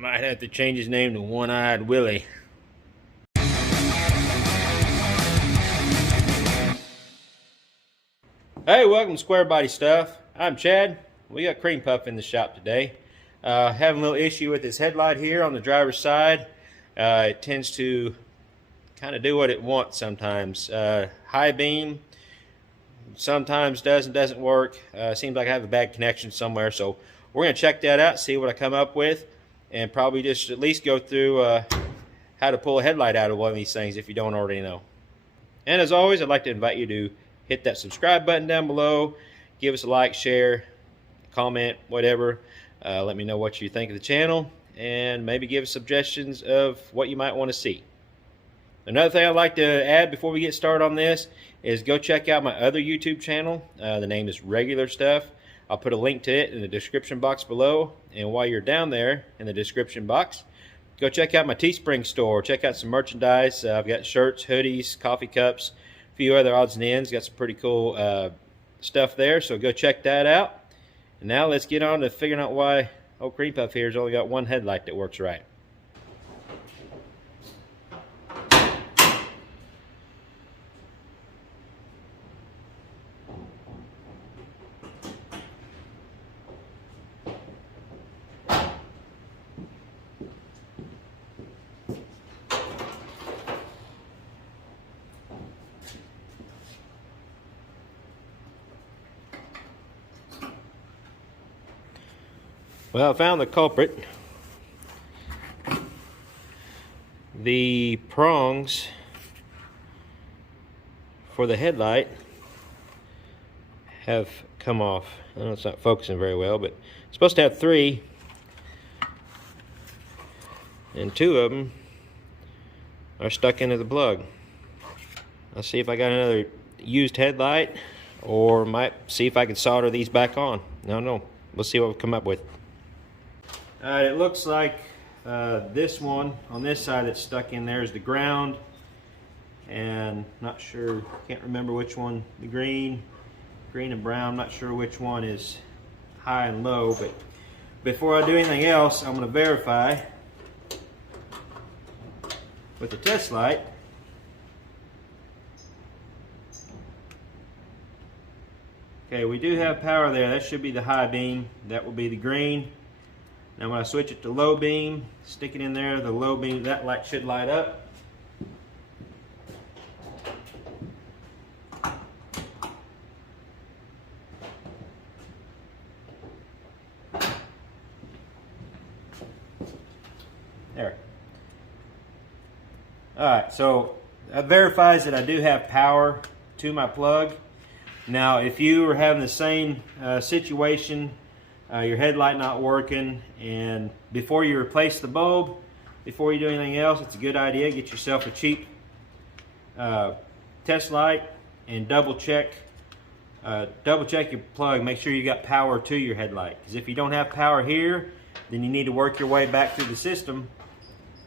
Might have to change his name to One-Eyed Willie. Hey, welcome to Square Body Stuff. I'm Chad. We got Cream Puff in the shop today. Having a little issue with his headlight here on the driver's side. It tends to kind of do what it wants sometimes. High beam sometimes doesn't work. Seems like I have a bad connection somewhere, so we're going to check that out, see what I come up with, and probably just at least go through how to pull a headlight out of one of these things if you don't already know. And as always, I'd like to invite you to hit that subscribe button down below, give us a like, share, comment, whatever. Let me know what you think of the channel, and maybe give us suggestions of what you might want to see. Another thing I'd like to add before we get started on this is go check out my other YouTube channel. The name is Regular Stuff. I'll put a link to it in the description box below, and while you're down there in the description box, go check out my Teespring store. Check out some merchandise. I've got shirts, hoodies, coffee cups, a few other odds and ends. Got some pretty cool stuff there, so go check that out. And now let's get on to figuring out why old Cream Puff here has only got one headlight that works right. Well, I found the culprit. The prongs for the headlight have come off. I know it's not focusing very well, but it's supposed to have 3, and 2 of them are stuck into the plug. I'll see if I got another used headlight, or might see if I can solder these back on. No, we'll see what we come up with. It looks like this one on this side that's stuck in there is the ground, and not sure, can't remember which one, the green and brown, not sure which one is high and low. But before I do anything else, I'm going to verify with the test light. Okay, we do have power there. That should be the high beam. That will be the green. Now when I switch it to low beam, stick it in there, the low beam, that light should light up. There. Alright, so that verifies that I do have power to my plug. Now if you are having the same situation, your headlight not working, and before you replace the bulb, before you do anything else, it's a good idea, get yourself a cheap test light and double check your plug. Make sure you got power to your headlight, because if you don't have power here, then you need to work your way back through the system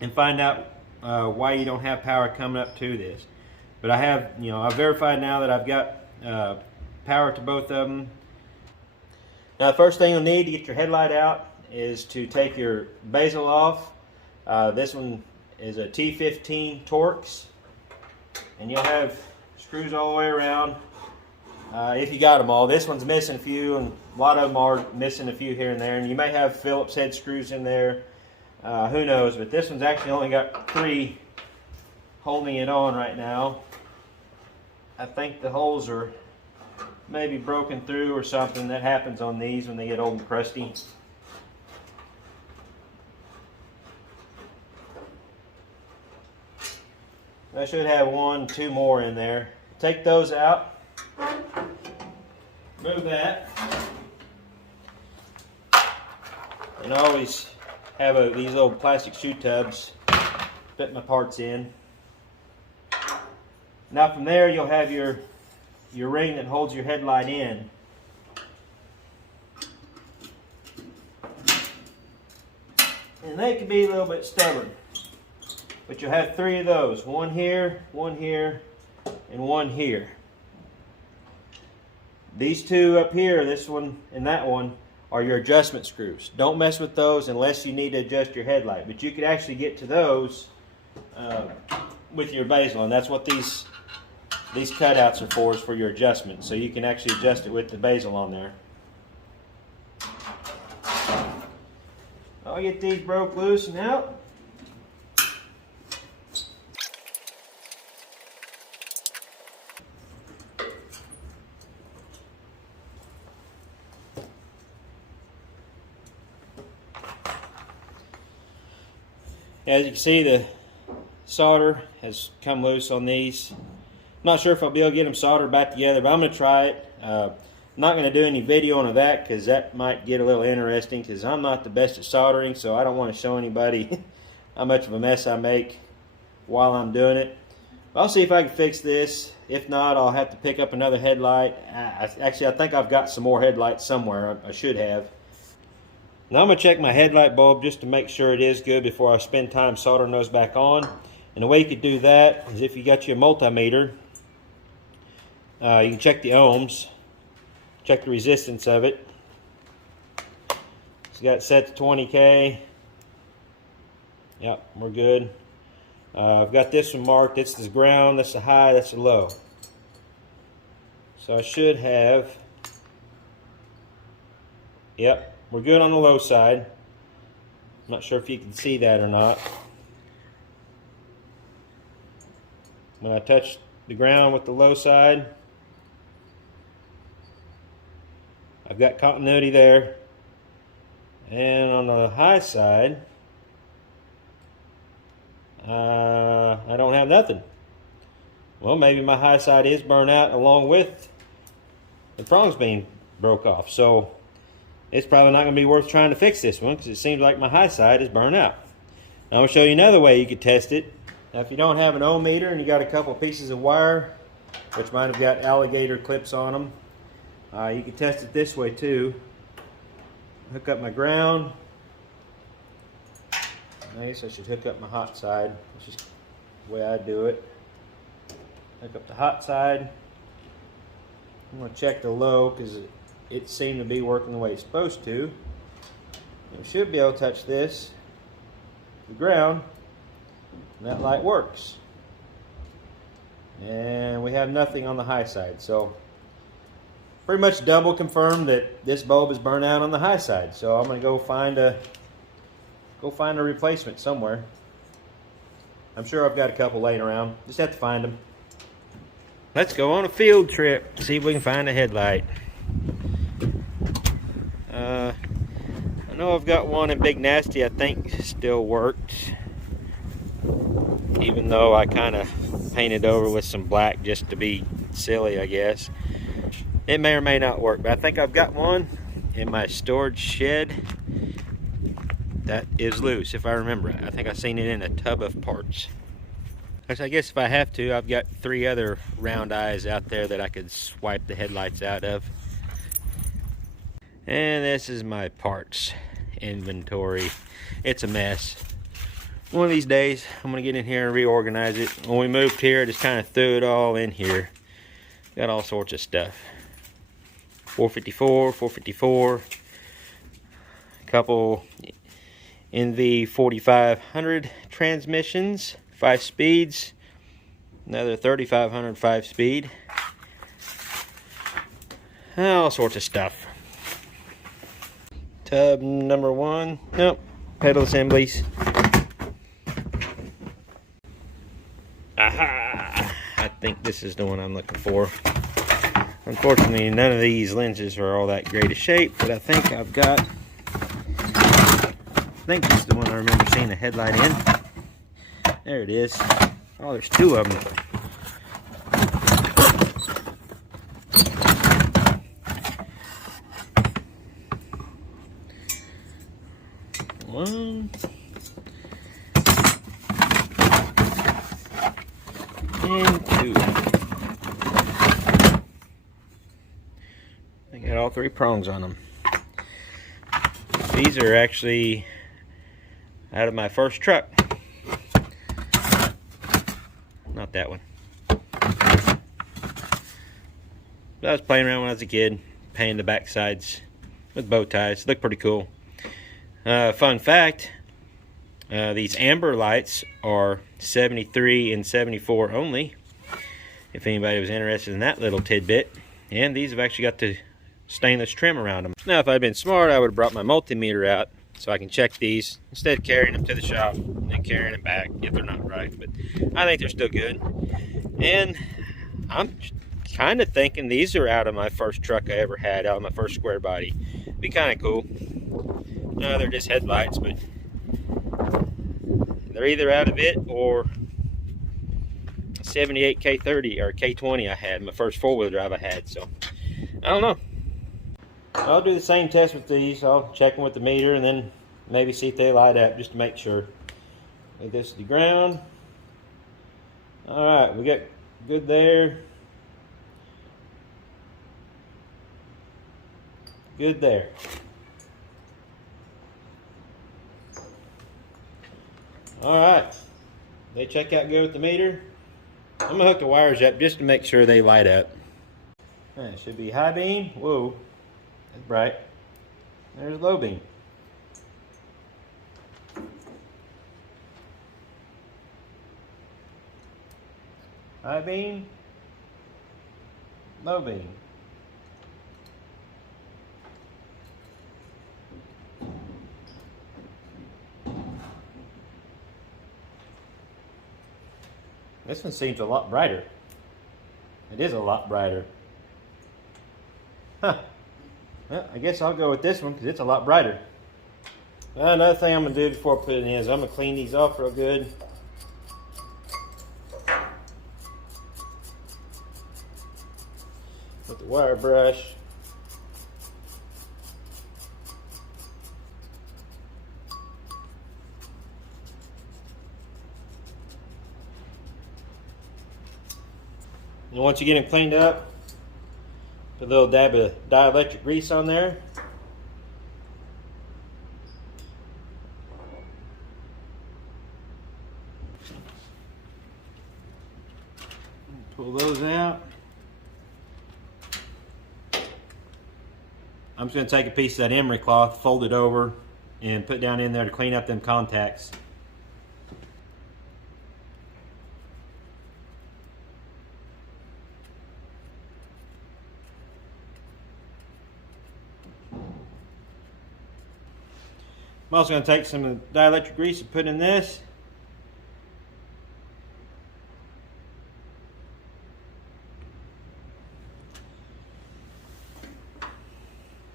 and find out why you don't have power coming up to this. But I have, I've verified now that I've got power to both of them. Now the first thing you'll need to get your headlight out is to take your bezel off. This one is a T15 Torx, and you'll have screws all the way around if you got them all. This one's missing a few, and a lot of them are missing a few here and there, and you may have Phillips head screws in there. Who knows, but this one's actually only got 3 holding it on right now. I think the holes are maybe broken through or something. That happens on these when they get old and crusty. I should have 1, 2 more in there. Take those out. Move that. And I always have these old plastic shoe tubs to put my parts in. Now from there you'll have your ring that holds your headlight in. And they can be a little bit stubborn, but you'll have 3 of those. 1 here, and 1 here. These 2 up here, this one and that one, are your adjustment screws. Don't mess with those unless you need to adjust your headlight. But you could actually get to those with your bezel, and that's what these cutouts are for, is for your adjustment. So you can actually adjust it with the bezel on there. I'll get these broke loose and out. As you can see, the solder has come loose on these. I'm not sure if I'll be able to get them soldered back together, but I'm going to try it. I'm not going to do any video on that because that might get a little interesting, because I'm not the best at soldering, so I don't want to show anybody how much of a mess I make while I'm doing it. But I'll see if I can fix this. If not, I'll have to pick up another headlight. Actually, I think I've got some more headlights somewhere. I should have. Now I'm going to check my headlight bulb just to make sure it is good before I spend time soldering those back on. And the way you could do that is if you got your multimeter, you can check the ohms, check the resistance of it. So you got it set to 20K. Yep, we're good. I've got this one marked. It's the ground, that's the high, that's the low. So I should have, yep, we're good on the low side. I'm not sure if you can see that or not. When I touch the ground with the low side, I've got continuity there. And on the high side, I don't have nothing. Well, maybe my high side is burnt out along with the prongs being broke off. So it's probably not going to be worth trying to fix this one, because it seems like my high side is burnt out. Now I'm going to show you another way you could test it. Now if you don't have an ohm meter and you got a couple pieces of wire, which might have got alligator clips on them, you can test it this way too. Hook up my ground. I guess I should hook up my hot side. It's just the way I do it. Hook up the hot side. I'm going to check the low because it seemed to be working the way it's supposed to. We should be able to touch this, the ground, and that light works. And we have nothing on the high side, so pretty much double confirmed that this bulb is burnt out on the high side. So I'm going to go find a replacement somewhere. I'm sure I've got a couple laying around. Just have to find them. Let's go on a field trip, see if we can find a headlight. I know I've got one in Big Nasty, I think still works, even though I kind of painted over with some black just to be silly, I guess. It may or may not work, but I think I've got one in my storage shed that is loose, if I remember it. I think I've seen it in a tub of parts. I guess if I have to, I've got 3 other round eyes out there that I could swipe the headlights out of. And this is my parts inventory. It's a mess. One of these days, I'm gonna get in here and reorganize it. When we moved here, I just kind of threw it all in here. Got all sorts of stuff. 454, 454, a couple NV 4500 transmissions, 5 speeds, another 3500 5-speed, all sorts of stuff. Tub number 1, nope, pedal assemblies. Aha! I think this is the one I'm looking for. Unfortunately, none of these lenses are all that great a shape, but I think I've got, I think this is the one I remember seeing the headlight in. There it is. Oh, there's 2 of them. One. And 2. I got all 3 prongs on them. These are actually out of my first truck. Not that one. I was playing around when I was a kid, painting the back sides with bow ties. Look pretty cool. Fun fact, these amber lights are 73 and 74 only, if anybody was interested in that little tidbit. And these have actually got the stainless trim around them. Now if I'd been smart, I would have brought my multimeter out so I can check these instead of carrying them to the shop and then carrying them back if they're not right. But I think they're still good. And I'm kind of thinking these are out of my first truck I ever had, out of my first square body. Be kind of cool. No, they're just headlights, but they're either out of it or 78 K30 or K20 I had, my first four-wheel drive I had. So I don't know. I'll do the same test with these. I'll check them with the meter and then maybe see if they light up just to make sure. Like this is the ground. Alright, we got good there. Good there. Alright, they check out good with the meter. I'm gonna hook the wires up just to make sure they light up. Alright, should be high beam. Whoa, that's bright. There's low beam. High beam, low beam. This one seems a lot brighter. It is a lot brighter. Huh. Well, I guess I'll go with this one because it's a lot brighter. Well, another thing I'm going to do before I put it in is I'm going to clean these off real good. With the wire brush. And once you get them cleaned up, put a little dab of dielectric grease on there. Pull those out. I'm just going to take a piece of that emery cloth, fold it over, and put down in there to clean up them contacts. I'm also going to take some of the dielectric grease and put in this.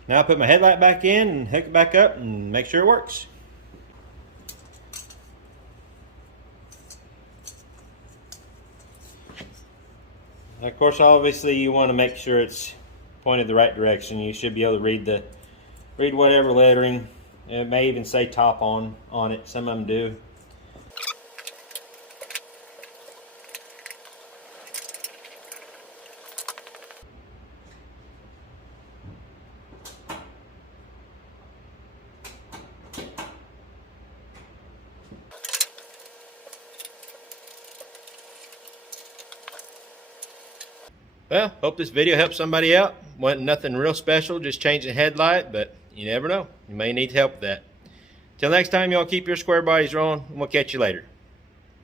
Now I'll put my headlight back in and hook it back up and make sure it works. Now, of course, obviously you want to make sure it's pointed the right direction. You should be able to read whatever lettering. It may even say top on it. Some of them do. Well, hope this video helped somebody out. Wasn't nothing real special, just changing the headlight, but you never know. You may need help with that. Till next time, y'all keep your square bodies rolling, and we'll catch you later.